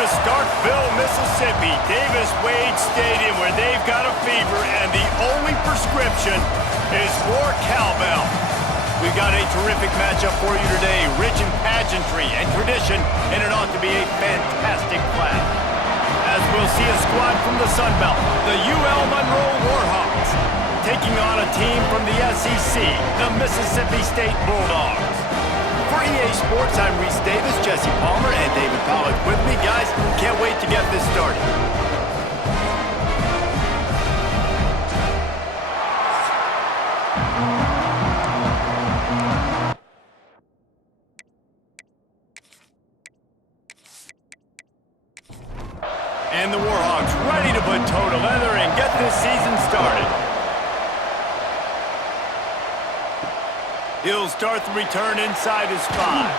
to Starkville, Mississippi, Davis-Wade Stadium, where they've got a fever, and the only prescription is more cowbell. We've got a terrific matchup for you today, rich in pageantry and tradition, and it ought to be a fantastic clash. As we'll see a squad from the Sun Belt, the UL Monroe Warhawks, taking on a team from the SEC, the Mississippi State Bulldogs. For EA Sports, I'm Reese Davis, Jesse Palmer, and David Pollack with me. Guys, can't wait to get this started. And the Warhawks ready to put toe to leather and get this season started. He'll start the return inside his 5.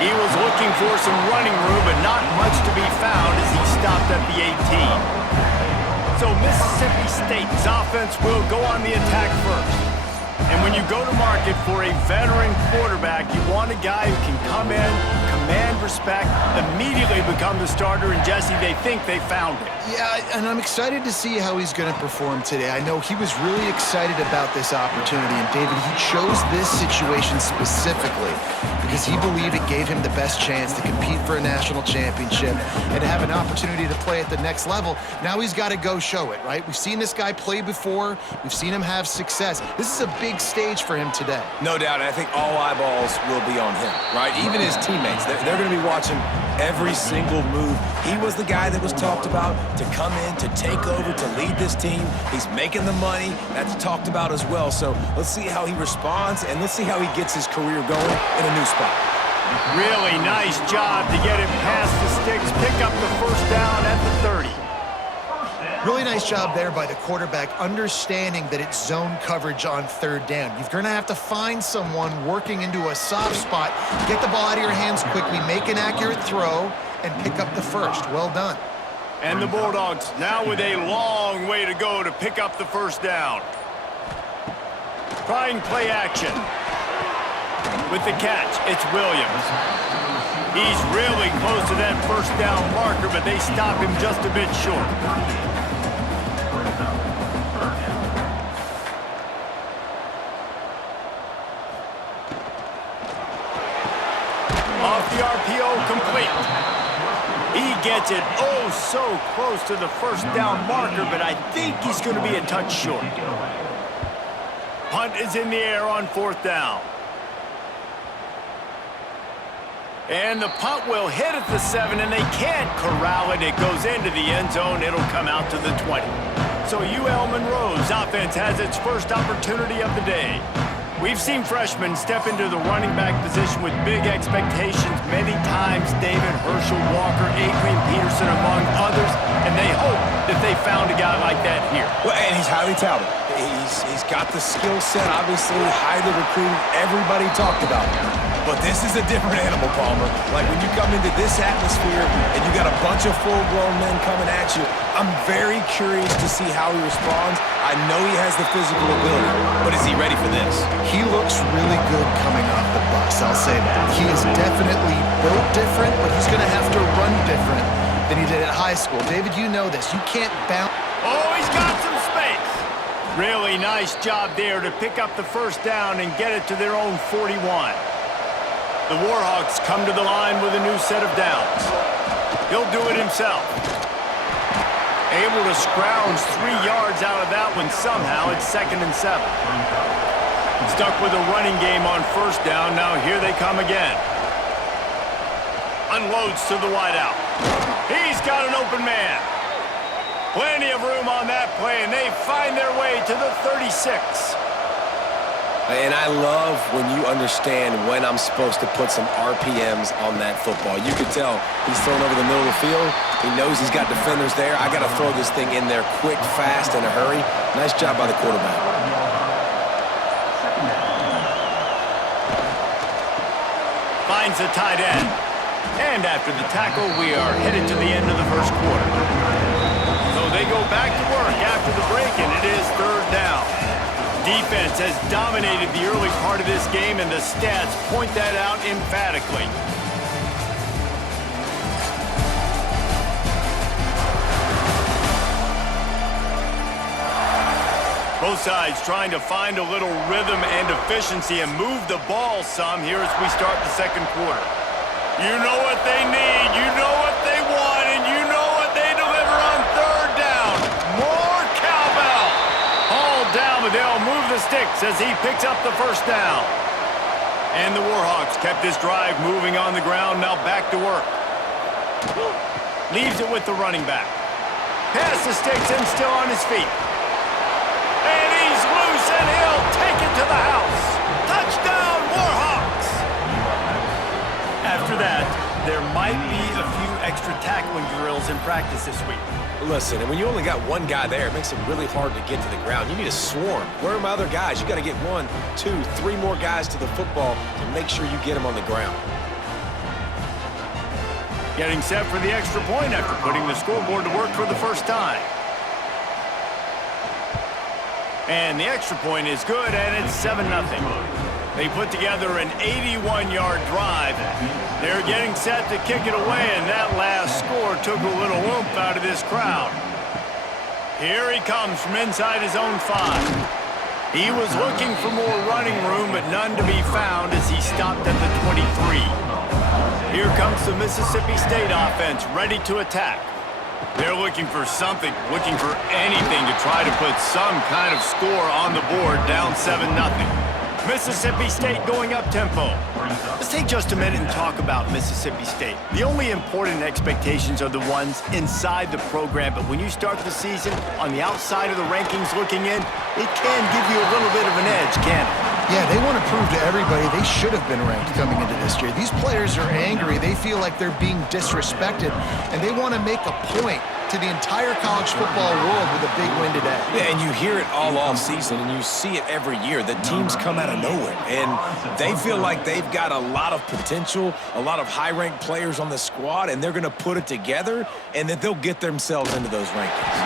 He was looking for some running room, but not much to be found as he stopped at the 18. So Mississippi State's offense will go on the attack first. And when you go to market for a veteran quarterback, you want a guy who can come in, command respect, immediately become the starter, and Jesse, they think they found it. Yeah, and I'm excited to see how he's going to perform today. I know he was really excited about this opportunity, and David, he chose this situation specifically because he believed it gave him the best chance to compete for a national championship and to have an opportunity to play at the next level. Now he's got to go show it, right? We've seen this guy play before. We've seen him have success. This is a big stage for him today. No doubt, and I think all eyeballs will be on him, right? Even his teammates, they're going to be watching every single move. He was the guy that was talked about to come in, to take over, to lead this team. He's making the money. That's talked about as well. So let's see how he responds, and let's see how he gets his career going in a new spot. Really nice job to get him past the sticks, pick up the first down at the 30. Really nice job there by the quarterback, understanding that it's zone coverage on 3rd down. You're going to have to find someone working into a soft spot, get the ball out of your hands quickly, make an accurate throw, and pick up the first. Well done. And the Bulldogs now with a long way to go to pick up the first down. Trying play action. With the catch, it's Williams. He's really close to that first down marker, but they stop him just a bit short. Off the RPO, complete. He gets it oh so close to the first down marker, but I think he's going to be a touch short. Punt is in the air on 4th down. And the punt will hit at the 7, and they can't corral it. It goes into the end zone. It'll come out to the 20. So UL Monroe's offense has its first opportunity of the day. We've seen freshmen step into the running back position with big expectations many times. David, Herschel, Walker, Adrian Peterson, among others, and they hope that they found a guy like that here. Well, and he's highly touted. He's got the skill set, obviously, highly recruited. Everybody talked about him. But this is a different animal, Palmer. Like, when you come into this atmosphere and you got a bunch of full-grown men coming at you, I'm very curious to see how he responds. I know he has the physical ability, but is he ready for this? He looks really good coming off the bus, I'll say that. He is definitely built different, but he's going to have to run different than he did at high school. David, you know this. You can't bounce. Oh, he's got some space. Really nice job there to pick up the first down and get it to their own 41. The Warhawks come to the line with a new set of downs. He'll do it himself. Able to scrounge 3 yards out of that one somehow. It's 2nd and 7. Stuck with a running game on 1st down. Now here they come again. Unloads to the wideout. He's got an open man. Plenty of room on that play, and they find their way to the 36. And I love when you understand when I'm supposed to put some RPMs on that football. You can tell he's thrown over the middle of the field. He knows he's got defenders there. I got to throw this thing in there quick, fast, in a hurry. Nice job by the quarterback. Finds the tight end. And after the tackle, we are headed to the end of the first quarter. So they go back to work after the break, and it is 3rd down. Defense has dominated the early part of this game, and the stats point that out emphatically. Both sides trying to find a little rhythm and efficiency and move the ball some here as we start the second quarter. You know what they need, you know what they want, and you know what they deliver on third down. More cowbell. Hauled down, but they'll move the sticks as he picks up the first down. And the Warhawks kept this drive moving on the ground, now back to work. Leaves it with the running back. Pass the sticks and still on his feet. And he's loose and he'll take it to the house. Touchdown, Warhawks! After that, there might be a few extra tackling drills in practice this week. Listen, and when you only got one guy there, it makes it really hard to get to the ground. You need a swarm. Where are my other guys? You got to get 1, 2, 3 more guys to the football to make sure you get them on the ground. Getting set for the extra point after putting the scoreboard to work for the first time. And the extra point is good, and it's 7-0. They put together an 81-yard drive. They're getting set to kick it away, and that last score took a little oomph out of this crowd. Here he comes from inside his own 5. He was looking for more running room, but none to be found as he stopped at the 23. Here comes the Mississippi State offense, ready to attack. They're looking for something, looking for anything to try to put some kind of score on the board, down 7-0. Mississippi State going up-tempo. Let's take just a minute and talk about Mississippi State. The only important expectations are the ones inside the program, but when you start the season on the outside of the rankings looking in, it can give you a little bit of an edge, can't it? Yeah, they want to prove to everybody they should have been ranked coming into this year. These players are angry. They feel like they're being disrespected, and they want to make a point to the entire college football world with a big win today. Yeah, and you hear it all off season, and you see it every year. The teams come out of nowhere, and they feel like they've got a lot of potential, a lot of high-ranked players on the squad, and they're going to put it together, and that they'll get themselves into those rankings.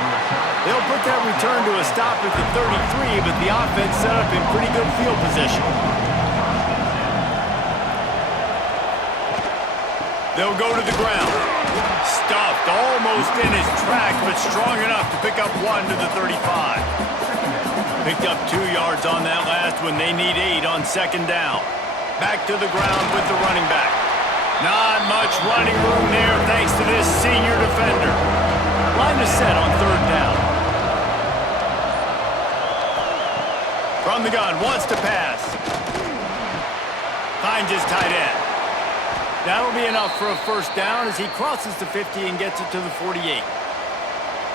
They'll put that return to a stop at the 33, but the offense set up in pretty good field position. They'll go to the ground. Stuffed almost in his tracks, but strong enough to pick up 1 to the 35. Picked up 2 yards on that last one. They need 8 on second down. Back to the ground with the running back. Not much running room there thanks to this senior defender. Line is set on third down. From the gun, wants to pass. Finds his tight end. That'll be enough for a first down as he crosses the 50 and gets it to the 48.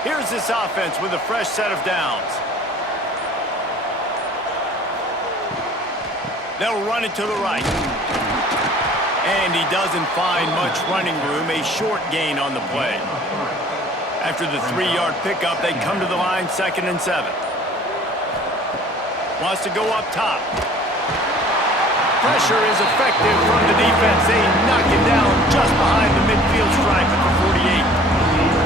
Here's this offense with a fresh set of downs. They'll run it to the right. And he doesn't find much running room, a short gain on the play. After the 3-yard pickup, they come to the line, 2nd and 7. Wants to go up top. Pressure is effective from the defense. They knock it down just behind the midfield stripe at the 48.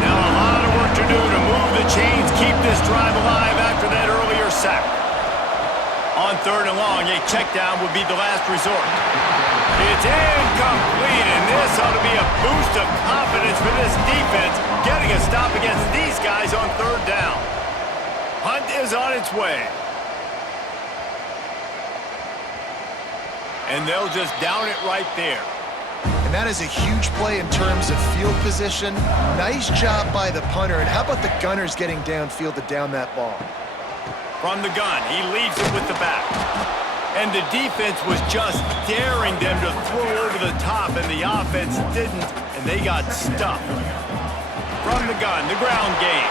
Now a lot of work to do to move the chains, keep this drive alive after that earlier sack. On 3rd and long, a check down would be the last resort. It's incomplete, and this ought to be a boost of confidence for this defense, getting a stop against these guys on 3rd down. Hunt is on its way. And they'll just down it right there. And that is a huge play in terms of field position. Nice job by the punter. And how about the gunners getting downfield to down that ball? From the gun, he leaves it with the back. And the defense was just daring them to throw over the top, and the offense didn't, and they got stuffed. From the gun, the ground game.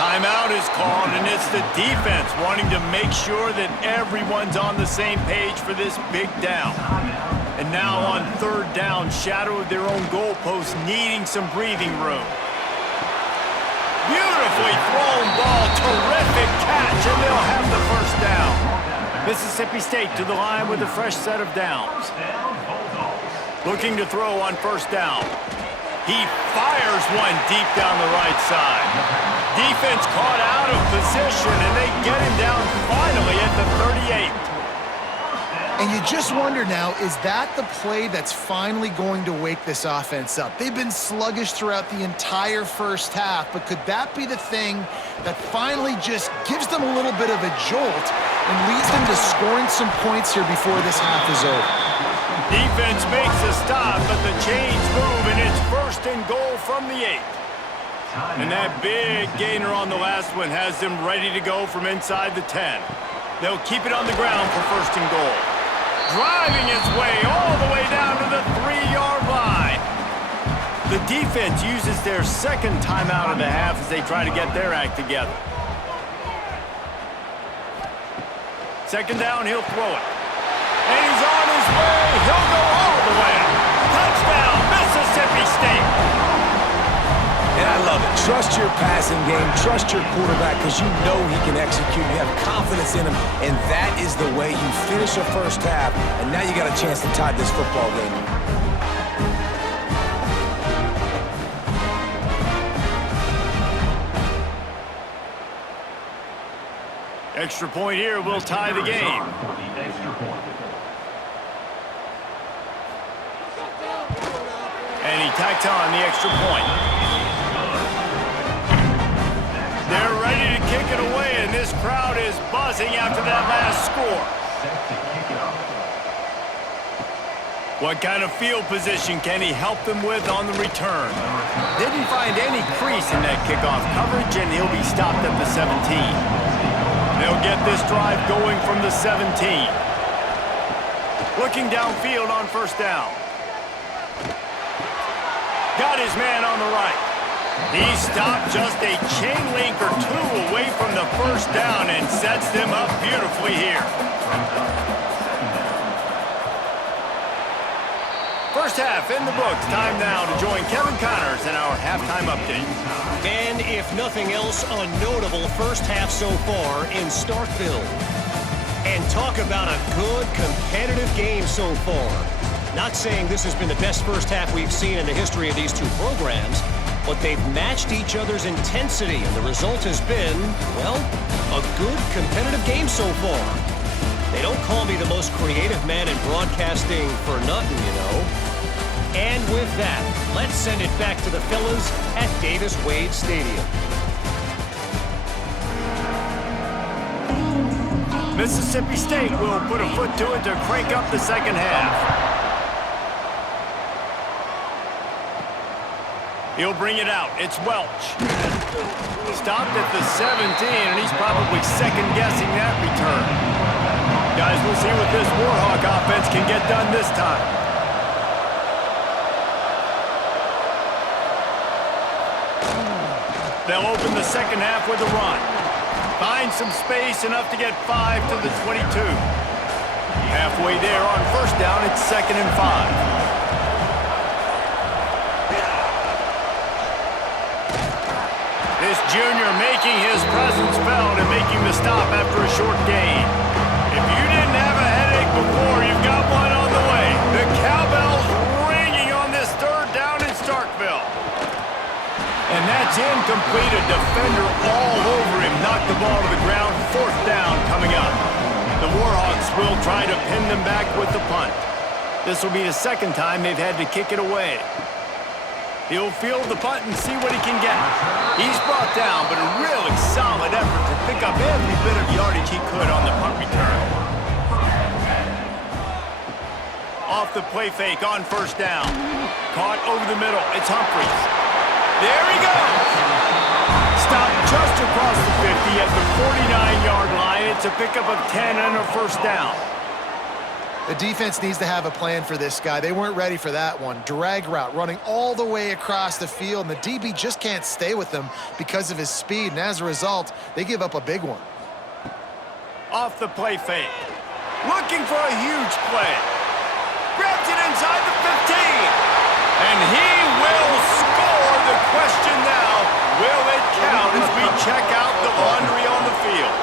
Timeout is called, and it's the defense wanting to make sure that everyone's on the same page for this big down. And now on 3rd down, shadow of their own goalpost, needing some breathing room. Beautifully thrown ball, terrific catch, and they'll have the first down. Mississippi State to the line with a fresh set of downs. Looking to throw on 1st down. He fires one deep down the right side. Defense caught out of position, and they get him down finally at the 38. And you just wonder now, is that the play that's finally going to wake this offense up? They've been sluggish throughout the entire first half, but could that be the thing that finally just gives them a little bit of a jolt and leads them to scoring some points here before this half is over? Defense makes a stop, but the chains move, and it's 1st and goal from the 8. And that big gainer on the last one has them ready to go from inside the 10. They'll keep it on the ground for 1st and goal. Driving his way all the way down to the 3-yard line. The defense uses their 2nd timeout of the half as they try to get their act together. 2nd down, he'll throw it. And he's on his way. He'll go all the way. Touchdown, Mississippi State. And I love it. Trust your passing game. Trust your quarterback because you know he can execute. You have confidence in him, and that is the way you finish a first half, and now you got a chance to tie this football game. Extra point here will tie the game. And he tacked on the extra point. They're ready to kick it away, and this crowd is buzzing after that last score. What kind of field position can he help them with on the return? Didn't find any crease in that kickoff coverage, and he'll be stopped at the 17. They'll get this drive going from the 17. Looking downfield on 1st down. Got his man on the right. He stopped just a chain link or 2 away from the 1st down and sets them up beautifully here. First half in the books. Time now to join Kevin Connors in our halftime update. And if nothing else, a notable first half so far in Starkville. And talk about a good competitive game so far. Not saying this has been the best first half we've seen in the history of these two programs, but they've matched each other's intensity, and the result has been, well, a good competitive game so far. They don't call me the most creative man in broadcasting for nothing, you know. And with that, let's send it back to the fellas at Davis-Wade Stadium. Mississippi State will put a foot to it to crank up the second half. He'll bring it out. It's Welch. Stopped at the 17, and he's probably second-guessing that return. Guys, we'll see what this Warhawk offense can get done this time. They'll open the second half with a run. Find some space, enough to get 5 to the 22. Halfway there on 1st down, it's 2nd and 5. This junior making his presence felt and making the stop after a short gain. If you didn't have a headache before, you've got one on the way. The cowbell's ringing on this 3rd down in Starkville. And that's incomplete. A defender all over him. Knocked the ball to the ground. 4th down coming up. The Warhawks will try to pin them back with the punt. This will be the 2nd time they've had to kick it away. He'll field the punt and see what he can get. He's brought down, but a really solid effort to pick up every bit of yardage he could on the punt return. Off the play fake on 1st down. Caught over the middle. It's Humphries. There he goes! Stopped just across the 50 at the 49-yard line. It's a pickup of 10 and a 1st down. The defense needs to have a plan for this guy. They weren't ready for that one. Drag route, running all the way across the field, and the DB just can't stay with them because of his speed, and as a result, they give up a big one. Off the play fake. Looking for a huge play. Grabs it inside the 15. And he will score. The question now, will it count as we check out the laundry on the field?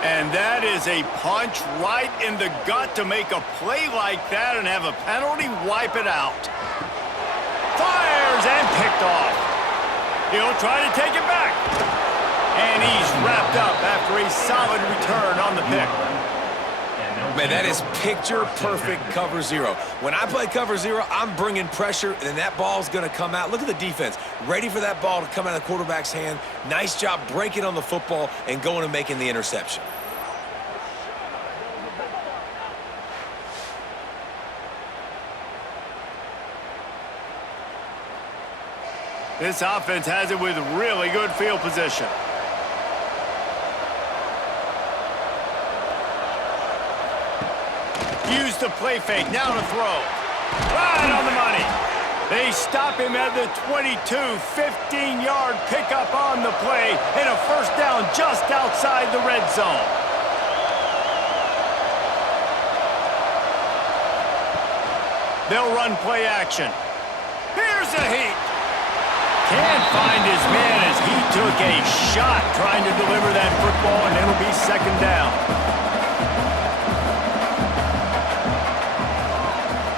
And that is a punch right in the gut to make a play like that and have a penalty wipe it out. Fires and picked off. He'll try to take it back. And he's wrapped up after a solid return on the pick. Man, that is picture-perfect cover zero. When I play cover zero, I'm bringing pressure, and then that ball's going to come out. Look at the defense. Ready for that ball to come out of the quarterback's hand. Nice job breaking on the football and going and making the interception. This offense has it with really good field position. Use the play fake, now to throw. Right on the money. They stop him at the 22, 15-yard pickup on the play, and a first down just outside the red zone. They'll run play action. Here's a heat. Can't find his man as he took a shot trying to deliver that football, and it'll be second down.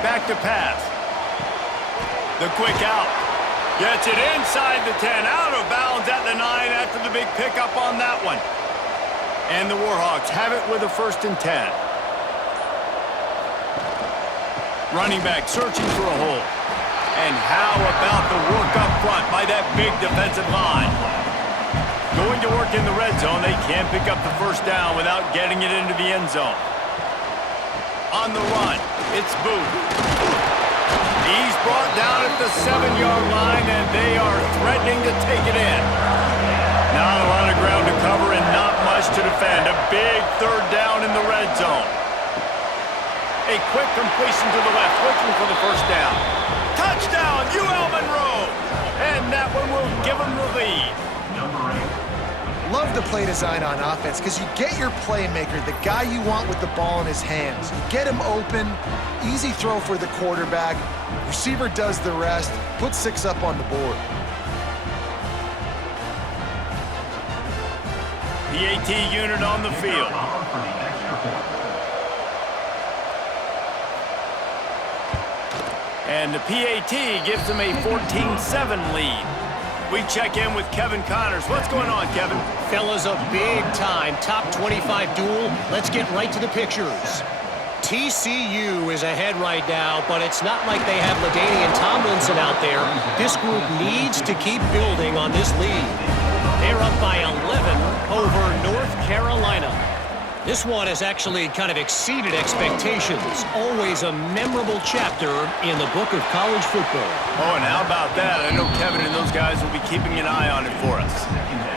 Back to pass. The quick out. Gets it inside the 10, out of bounds at the 9 after the big pickup on that one. And the Warhawks have it with a 1st and 10. Running back searching for a hole. And how about the work up front by that big defensive line? Going to work in the red zone, they can't pick up the first down without getting it into the end zone. On the run, it's Booth. He's brought down at the 7-yard line, and they are threatening to take it in. Not a lot of ground to cover and not much to defend. A big third down in the red zone. A quick completion to the left, looking for the first down. Touchdown, UL Monroe! And that one will give them the lead. Love the play design on offense because you get your playmaker, the guy you want with the ball in his hands. You get him open, easy throw for the quarterback. Receiver does the rest, put 6 up on the board. PAT unit on the field. And the PAT gives them a 14-7 lead. We check in with Kevin Connors. What's going on, Kevin? Fellas, a big-time top 25 duel. Let's get right to the pictures. TCU is ahead right now, but it's not like they have LaDainian Tomlinson out there. This group needs to keep building on this lead. They're up by 11 over North Carolina. This one has actually kind of exceeded expectations. Always a memorable chapter in the book of college football. Oh, and how about that? I know Kevin and those guys will be keeping an eye on it for us.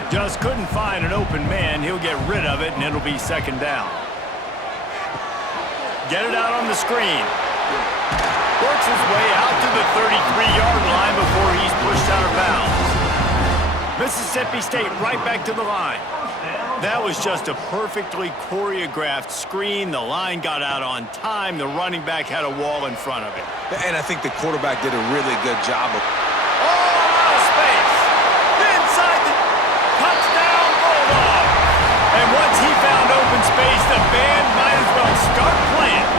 Just couldn't find an open man. He'll get rid of it, and it'll be second down. Get it out on the screen. Works his way out to the 33-yard line before he's pushed out of bounds. Mississippi State right back to the line. That was just a perfectly choreographed screen. The line got out on time. The running back had a wall in front of it. And I think the quarterback did a really good job of... Oh, out of space. Inside the touchdown Bulldog. And once he found open space, the band might as well start playing.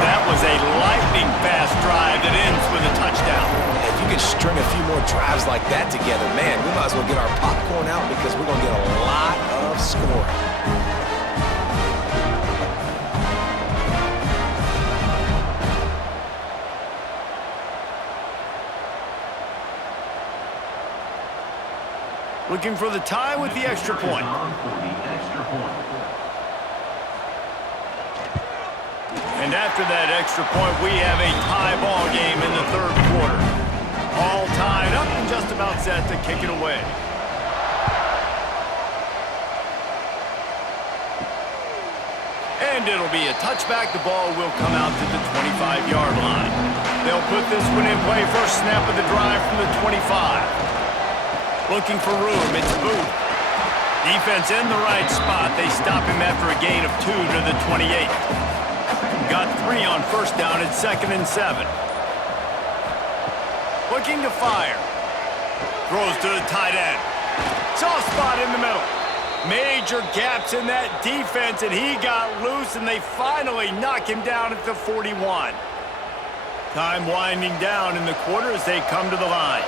That was a lightning-fast drive that ends with a touchdown. If you could string a few more drives like that together, man, we might as well get our popcorn out because we're going to get a lot of scoring. Looking for the tie with the extra point. And after that extra point, we have a tie ball game in the third quarter. All tied up and just about set to kick it away. And it'll be a touchback. The ball will come out to the 25-yard line. They'll put this one in play. First snap of the drive from the 25. Looking for room. It's Booth. Defense in the right spot. They stop him after a gain of 2 to the 28. Got 3 on first down at 2nd and 7. Looking to fire. Throws to the tight end. Soft spot in the middle. Major gaps in that defense, and he got loose, and they finally knock him down at the 41. Time winding down in the quarter as they come to the line.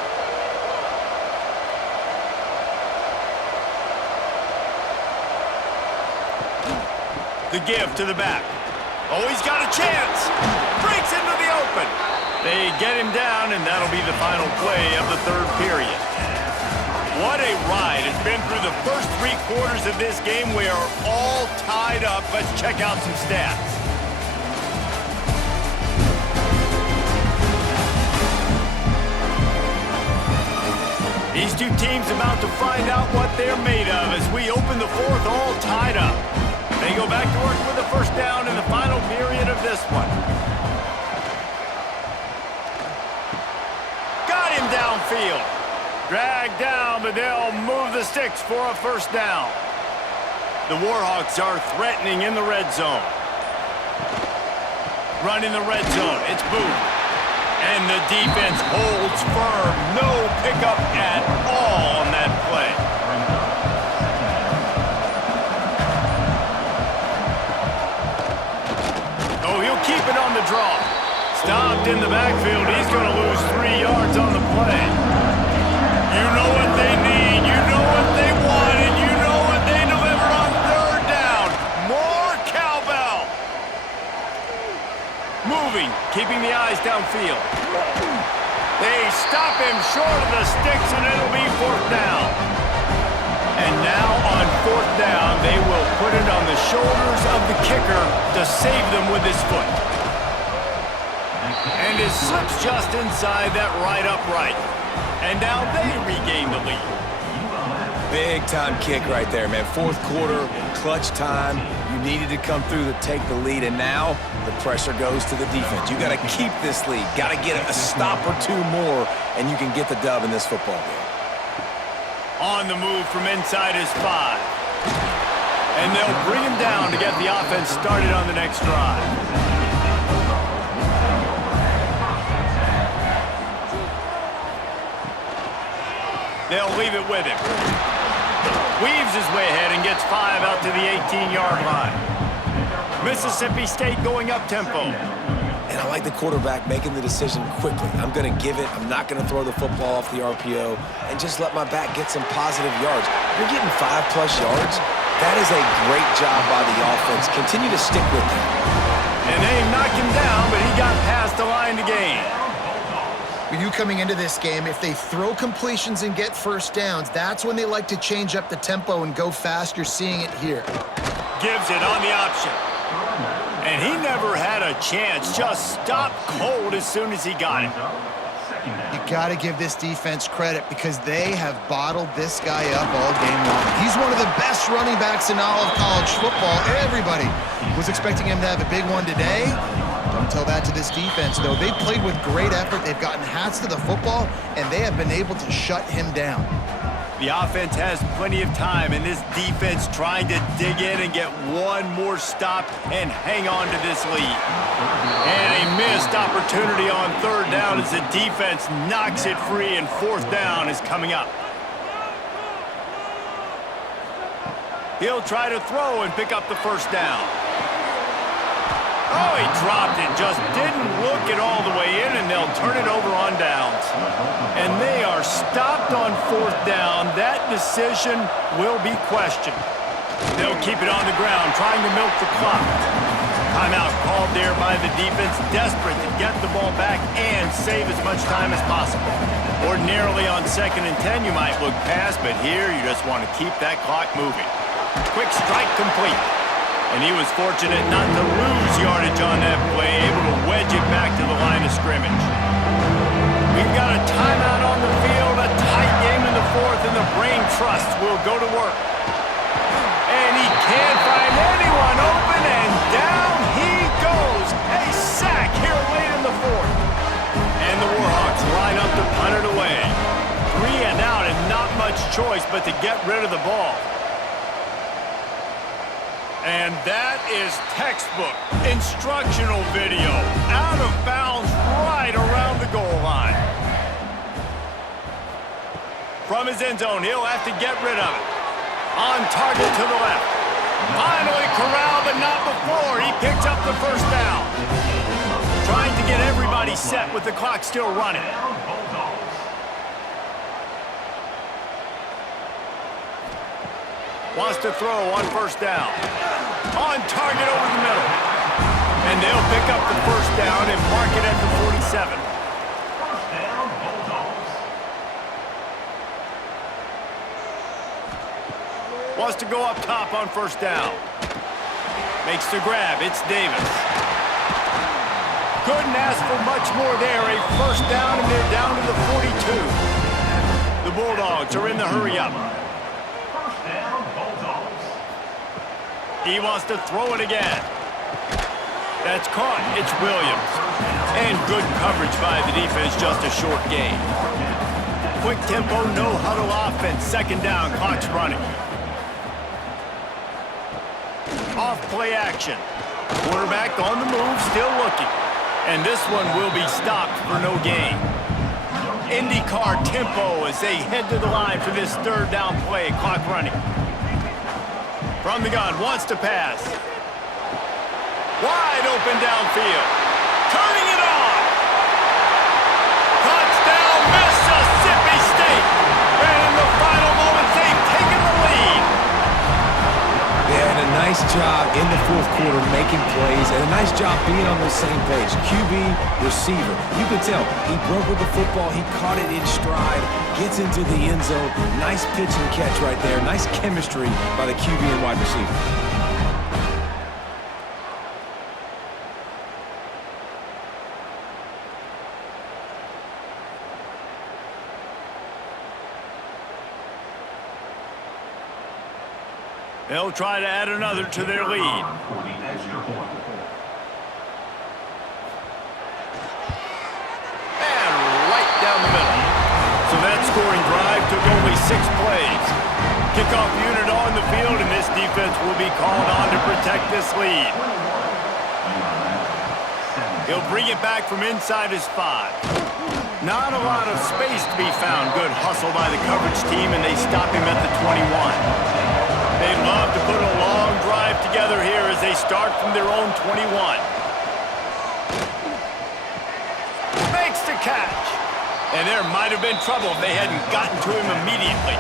The give to the back. Oh, he's got a chance. Breaks into the open. They get him down, and that'll be the final play of the third period. What a ride. It's been through the first 3 quarters of this game. We are all tied up. Let's check out some stats. These two teams about to find out what they're made of as we open the fourth all tied up. They go back to work with a first down in the final period of this one. Got him downfield. Dragged down, but they'll move the sticks for a first down. The Warhawks are threatening in the red zone. Run in the red zone. It's Booth. And the defense holds firm. No pickup at all on that play. Oh, he'll keep it on the draw. Stopped in the backfield. He's going to lose 3 yards on the play. You know what they need. You know what they want. And you know what they deliver on third down. More cowbell. Moving, keeping the eyes downfield. They stop him short of the sticks, and it'll be fourth down. And now on fourth down, they will put it on the shoulders of the kicker to save them with his foot. And it slips just inside that right upright. And now they regain the lead. Big-time kick right there, man. Fourth quarter, clutch time. You needed to come through to take the lead, and now the pressure goes to the defense. You got to keep this lead. Got to get a stop or 2 more, and you can get the dub in this football game. On the move from inside his 5. And they'll bring him down to get the offense started on the next drive. They'll leave it with him. Weaves his way ahead and gets 5 out to the 18-yard line. Mississippi State going up-tempo. And I like the quarterback making the decision quickly. I'm going to give it. I'm not going to throw the football off the RPO and just let my back get some positive yards. You're getting 5+ yards. That is a great job by the offense. Continue to stick with that. And they knocked him down, but he got past the line to gain. When you coming into this game, if they throw completions and get first downs, that's when they like to change up the tempo and go fast. You're seeing it here. Gives it on the option. And he never had a chance. Just stopped cold as soon as he got it. You got to give this defense credit because they have bottled this guy up all game long. He's one of the best running backs in all of college football. Everybody was expecting him to have a big one today. Don't tell that to this defense, though. They've played with great effort. They've gotten hats to the football, and they have been able to shut him down. The offense has plenty of time, and this defense trying to dig in and get one more stop and hang on to this lead. And a missed opportunity on third down as the defense knocks it free, and fourth down is coming up. He'll try to throw and pick up the first down. Oh, he dropped it. Just didn't look it all the way in, and they'll turn it over on downs. And they are stopped on fourth down. That decision will be questioned. They'll keep it on the ground, trying to milk the clock. Timeout called there by the defense, desperate to get the ball back and save as much time as possible. Ordinarily on 2nd and 10, you might look past, but here you just want to keep that clock moving. Quick strike complete. And he was fortunate not to lose yardage on that play, able to wedge it back to the line of scrimmage. We've got a timeout on the field, a tight game in the fourth, and the Brain Trust will go to work. And he can't find anyone open, and down he goes. A sack here late in the fourth. And the Warhawks line up to punt it away. 3 and out, and not much choice but to get rid of the ball. And that is textbook instructional video. Out of bounds right around the goal line. From his end zone, he'll have to get rid of it. On target to the left. Finally corralled, but not before. He picks up the first down. Trying to get everybody set with the clock still running. Wants to throw on first down. On target over the middle. And they'll pick up the first down and mark it at the 47. Wants to go up top on first down. Makes the grab. It's Davis. Couldn't ask for much more there. A first down, and they're down to the 42. The Bulldogs are in the hurry-up. He wants to throw it again. That's caught. It's Williams. And good coverage by the defense, just a short gain. Quick tempo, no huddle offense. Second down, clock's running. Off play action. Quarterback on the move, still looking. And this one will be stopped for no gain. IndyCar tempo as they head to the line for this third down play. Clock running. From the gun, wants to pass. Wide open downfield. Turning it on. Touchdown, Mississippi State. And in the final moments, they've taken the lead. They had a nice job in the fourth quarter making plays and a nice job being on the same page. QB, receiver. You could tell he broke with the football. He caught it in stride, gets into the end zone. Nice pitch and catch right there. Nice chemistry by the QB and wide receiver. They'll try to add another to their lead. And right down the middle. So that scoring drive took only 6 plays. Kickoff unit on the field, and this defense will be called on to protect this lead. He'll bring it back from inside his 5. Not a lot of space to be found. Good hustle by the coverage team, and they stop him at the 21. They'd love to put a long drive together here as they start from their own 21. Makes the catch. And there might have been trouble if they hadn't gotten to him immediately.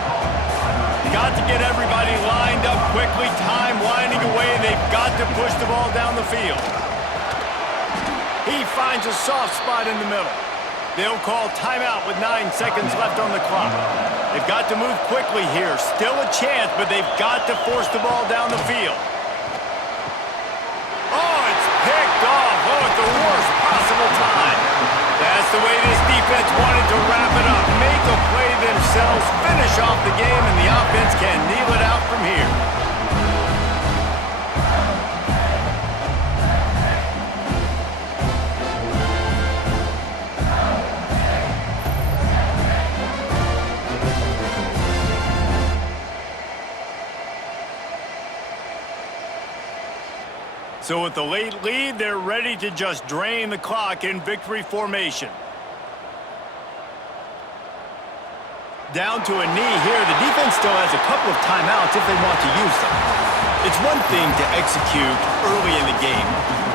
Got to get everybody lined up quickly, time winding away, and they've got to push the ball down the field. He finds a soft spot in the middle. They'll call timeout with 9 seconds left on the clock. They've got to move quickly here. Still a chance, but they've got to force the ball down the field. Oh, it's picked off. Oh, at the worst possible time. That's the way this defense wanted to wrap it up. Make a play themselves, finish off the game, and the offense can kneel it out from here. So with the late lead, they're ready to just drain the clock in victory formation. Down to a knee here. The defense still has a couple of timeouts if they want to use them. It's one thing to execute early in the game.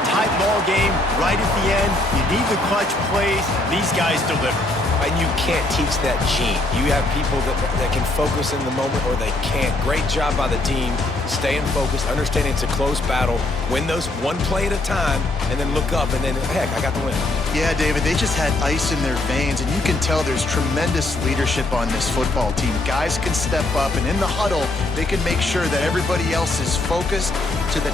Tight ball game, right at the end. You need the clutch plays. These guys deliver. And you can't teach that gene. You have people that can focus in the moment or they can't. Great job by the team, staying focused, understanding it's a close battle, win those one play at a time, and then look up and then, heck, I got the win. Yeah, David, they just had ice in their veins, and you can tell there's tremendous leadership on this football team. Guys can step up, and in the huddle, they can make sure that everybody else is focused to the